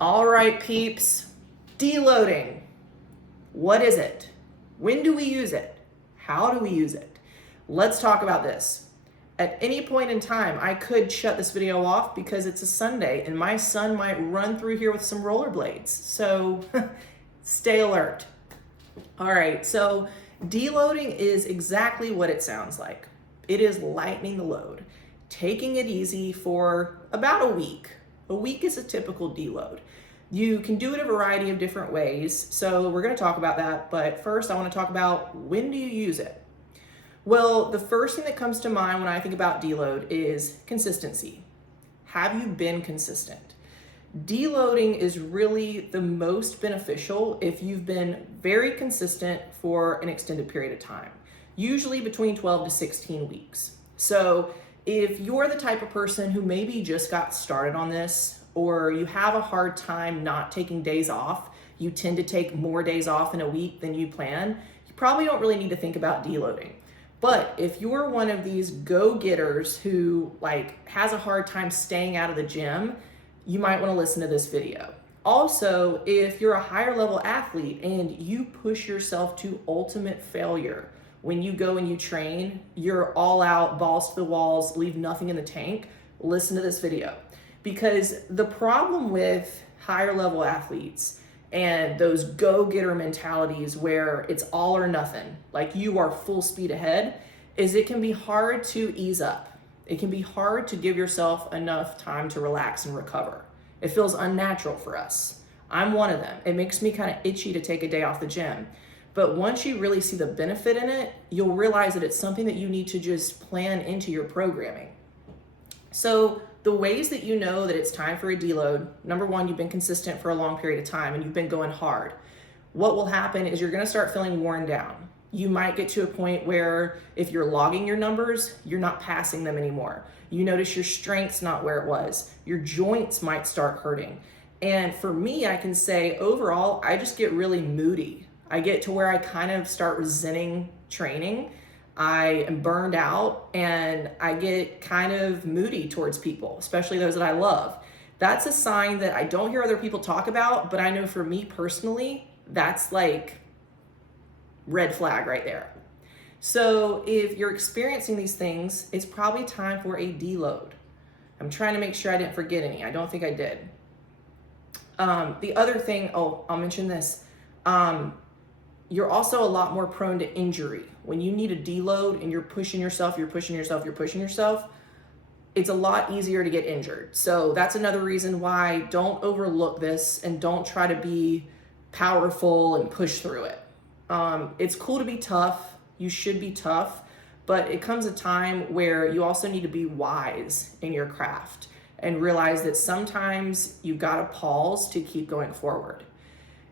All right, peeps, deloading. What is it? When do we use it? How do we use it? Let's talk about this. At any point in time, I could shut this video off because it's a Sunday and my son might run through here with some rollerblades. So stay alert. All right, so deloading is exactly what it sounds like. It is lightening the load, taking it easy for about a week. A week is a typical deload. You can do it a variety of different ways, so we're going to talk about that, but first I want to talk about when do you use it? Well, the first thing that comes to mind when I think about deload is consistency. Have you been consistent? Deloading is really the most beneficial if you've been very consistent for an extended period of time, usually between 12 to 16 weeks. So if you're the type of person who maybe just got started on this, or you have a hard time not taking days off, you tend to take more days off in a week than you plan, you probably don't really need to think about deloading. But if you're one of these go-getters who has a hard time staying out of the gym, you might want to listen to this video. Also, if you're a higher level athlete and you push yourself to ultimate failure, when you go and you train, you're all out, balls to the walls, leave nothing in the tank, listen to this video. Because the problem with higher level athletes and those go-getter mentalities where it's all or nothing, like you are full speed ahead, is it can be hard to ease up. It can be hard to give yourself enough time to relax and recover. It feels unnatural for us. I'm one of them. It makes me kind of itchy to take a day off the gym. But once you really see the benefit in it, you'll realize that it's something that you need to just plan into your programming. So the ways that you know that it's time for a deload, number one, you've been consistent for a long period of time and you've been going hard. What will happen is you're gonna start feeling worn down. You might get to a point where if you're logging your numbers, you're not passing them anymore. You notice your strength's not where it was. Your joints might start hurting. And for me, I can say overall, I just get really moody. I get to where I kind of start resenting training. I am burned out and I get kind of moody towards people, especially those that I love. That's a sign that I don't hear other people talk about, but I know for me personally, that's like red flag right there. So if you're experiencing these things, it's probably time for a deload. I'm trying to make sure I didn't forget any. I don't think I did. The other thing, I'll mention this. You're also a lot more prone to injury. When you need a deload and you're pushing yourself, it's a lot easier to get injured. So that's another reason why don't overlook this and don't try to be powerful and push through it. It's cool to be tough. You should be tough, but it comes a time where you also need to be wise in your craft and realize that sometimes you've got to pause to keep going forward.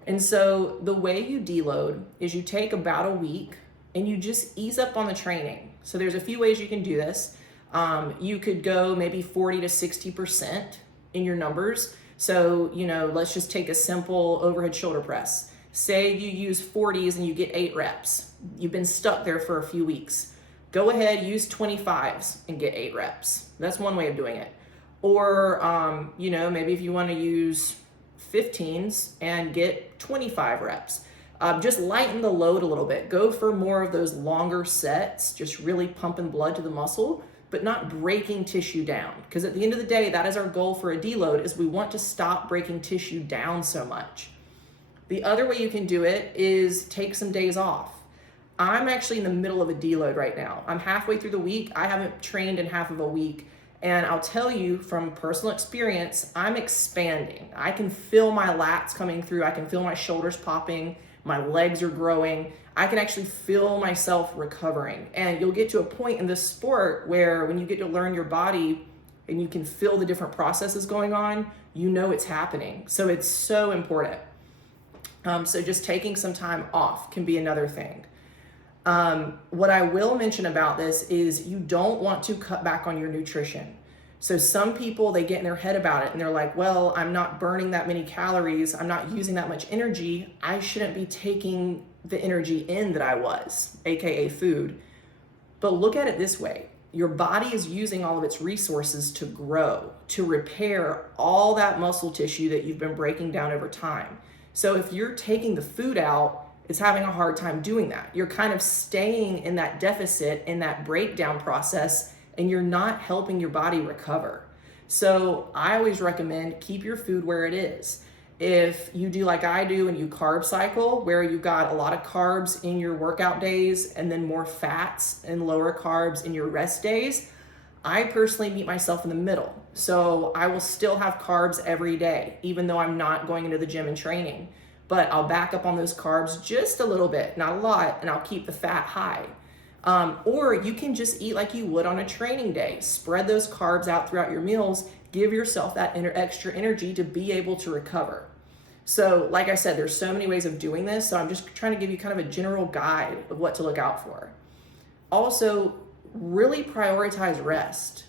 And so the way you deload is you take about a week and you just ease up on the training. So there's a few ways you can do this. You could go maybe 40 to 60% in your numbers. So, let's just take a simple overhead shoulder press. Say you use 40s and you get 8 reps. You've been stuck there for a few weeks. Go ahead, use 25s and get 8 reps. That's one way of doing it. Or, maybe if you want to use 15s and get 25 reps. Just lighten the load a little bit. Go for more of those longer sets, just really pumping blood to the muscle, but not breaking tissue down. Because at the end of the day, that is our goal for a deload, is we want to stop breaking tissue down so much. The other way you can do it is take some days off. I'm actually in the middle of a deload right now. I'm halfway through the week. I haven't trained in half of a week. And I'll tell you from personal experience, I'm expanding. I can feel my lats coming through. I can feel my shoulders popping. My legs are growing. I can actually feel myself recovering. And you'll get to a point in this sport where when you get to learn your body and you can feel the different processes going on, you know it's happening. So it's so important. So just taking some time off can be another thing. What I will mention about this is you don't want to cut back on your nutrition. So some people, they get in their head about it and they're like, well, I'm not burning that many calories. I'm not using that much energy. I shouldn't be taking the energy in that I was, AKA food. But look at it this way. your body is using all of its resources to grow, to repair all that muscle tissue that you've been breaking down over time. So if you're taking the food out, it's having a hard time doing that. You're kind of staying in that deficit, in that breakdown process, and you're not helping your body recover. So I always recommend keep your food where it is. If you do like I do and you carb cycle, where you've got a lot of carbs in your workout days and then more fats and lower carbs in your rest days, I personally meet myself in the middle. So I will still have carbs every day, even though I'm not going into the gym and training. But I'll back up on those carbs just a little bit, not a lot, and I'll keep the fat high. Or you can just eat like you would on a training day. Spread those carbs out throughout your meals. Give yourself that extra energy to be able to recover. So like I said, there's so many ways of doing this. So I'm just trying to give you kind of a general guide of what to look out for. Also, really prioritize rest.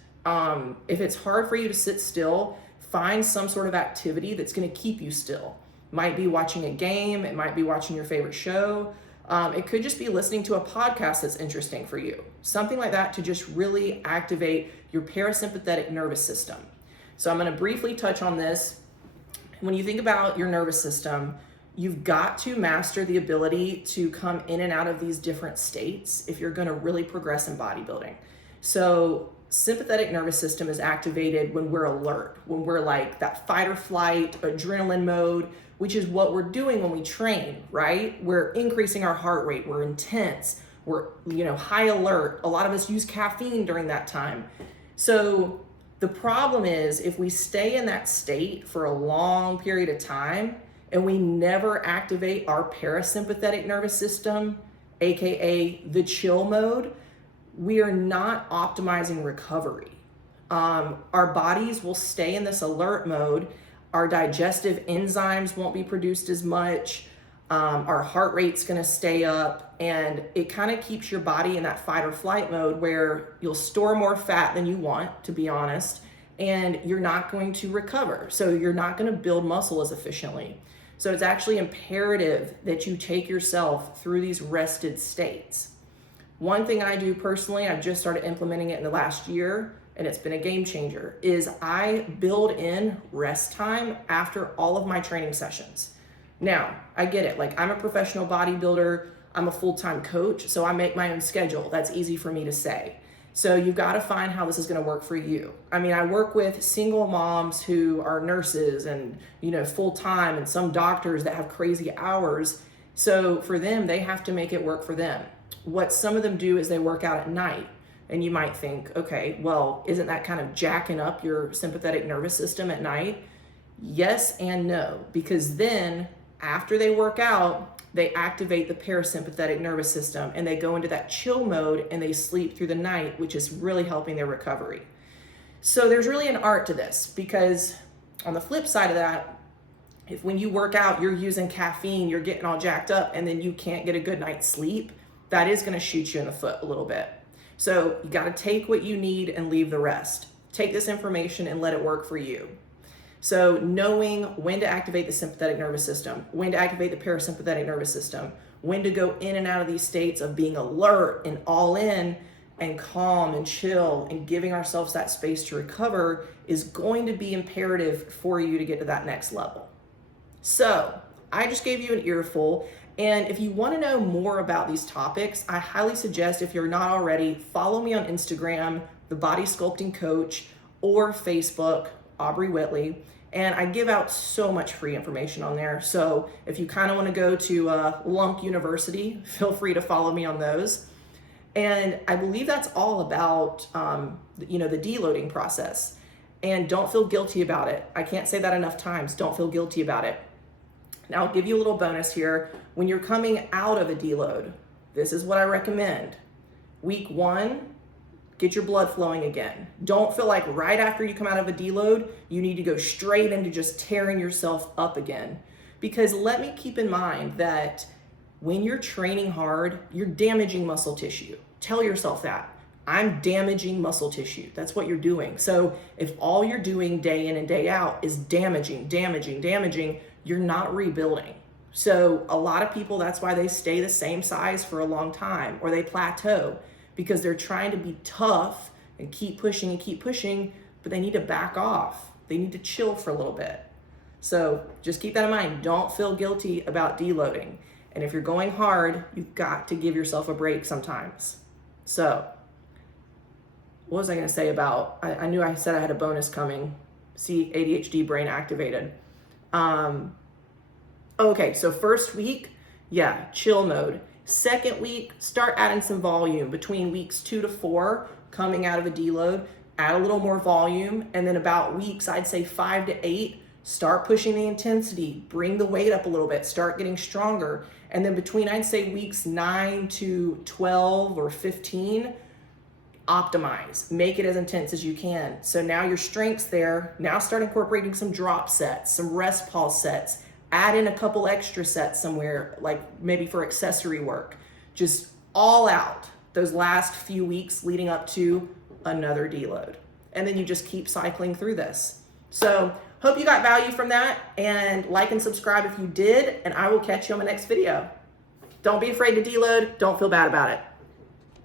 If it's hard for you to sit still, find some sort of activity that's going to keep you still. Might be watching a game. It might be watching your favorite show. It could just be listening to a podcast that's interesting for you. Something like that to just really activate your parasympathetic nervous system. So I'm going to briefly touch on this. When you think about your nervous system, you've got to master the ability to come in and out of these different states if you're going to really progress in bodybuilding. So sympathetic nervous system is activated when we're alert, when we're like that fight or flight, adrenaline mode, which is what we're doing when we train, right? We're increasing our heart rate, we're intense, we're high alert. A lot of us use caffeine during that time. So the problem is if we stay in that state for a long period of time and we never activate our parasympathetic nervous system, AKA the chill mode, we are not optimizing recovery. Our bodies will stay in this alert mode. Our digestive enzymes won't be produced as much. Our heart rate's gonna stay up, and it kind of keeps your body in that fight or flight mode where you'll store more fat than you want, to be honest, and you're not going to recover. So you're not gonna build muscle as efficiently. So it's actually imperative that you take yourself through these rested states. One thing I do personally, I've just started implementing it in the last year, and it's been a game changer, is I build in rest time after all of my training sessions. Now, I get it. Like, I'm a professional bodybuilder. I'm a full-time coach, so I make my own schedule. That's easy for me to say. So you've got to find how this is going to work for you. I mean, I work with single moms who are nurses and, full-time, and some doctors that have crazy hours. So for them, they have to make it work for them. What some of them do is they work out at night. And you might think, okay, well, isn't that kind of jacking up your sympathetic nervous system at night? Yes and no, because then after they work out, they activate the parasympathetic nervous system and they go into that chill mode and they sleep through the night, which is really helping their recovery. So there's really an art to this, because on the flip side of that, if when you work out, you're using caffeine, you're getting all jacked up, and then you can't get a good night's sleep, that is going to shoot you in the foot a little bit. So you got to take what you need and leave the rest. Take this information and let it work for you. So knowing when to activate the sympathetic nervous system, when to activate the parasympathetic nervous system, when to go in and out of these states of being alert and all in and calm and chill and giving ourselves that space to recover is going to be imperative for you to get to that next level. So I just gave you an earful. And if you want to know more about these topics, I highly suggest, if you're not already, follow me on Instagram, The Body Sculpting Coach, or Facebook, Aubrey Whitley. And I give out so much free information on there. So if you kind of want to go to Lunk University, feel free to follow me on those. And I believe that's all about, the deloading process. And don't feel guilty about it. I can't say that enough times. Don't feel guilty about it. Now, I'll give you a little bonus here. When you're coming out of a deload, this is what I recommend. Week 1, get your blood flowing again. Don't feel like right after you come out of a deload, you need to go straight into just tearing yourself up again. Because let me keep in mind that when you're training hard, you're damaging muscle tissue. Tell yourself that. I'm damaging muscle tissue. That's what you're doing. So if all you're doing day in and day out is damaging, you're not rebuilding. So a lot of people, that's why they stay the same size for a long time, or they plateau, because they're trying to be tough and keep pushing, but they need to back off. They need to chill for a little bit. So just keep that in mind. Don't feel guilty about deloading. And if you're going hard, you've got to give yourself a break sometimes. So what was I going to say about, I knew I said I had a bonus coming. See, ADHD brain activated. Okay, so first week, yeah, chill mode. Second week, start adding some volume between weeks 2 to 4, coming out of a deload, add a little more volume. And then about weeks, I'd say 5 to 8, start pushing the intensity, bring the weight up a little bit, start getting stronger. And then between, I'd say weeks 9 to 12 or 15, optimize, make it as intense as you can. So now your strength's there. Now start incorporating some drop sets, some rest pause sets, add in a couple extra sets somewhere, like maybe for accessory work. Just all out those last few weeks leading up to another deload. And then you just keep cycling through this. So hope you got value from that, and like and subscribe if you did, and I will catch you on the next video. Don't be afraid to deload. Don't feel bad about it.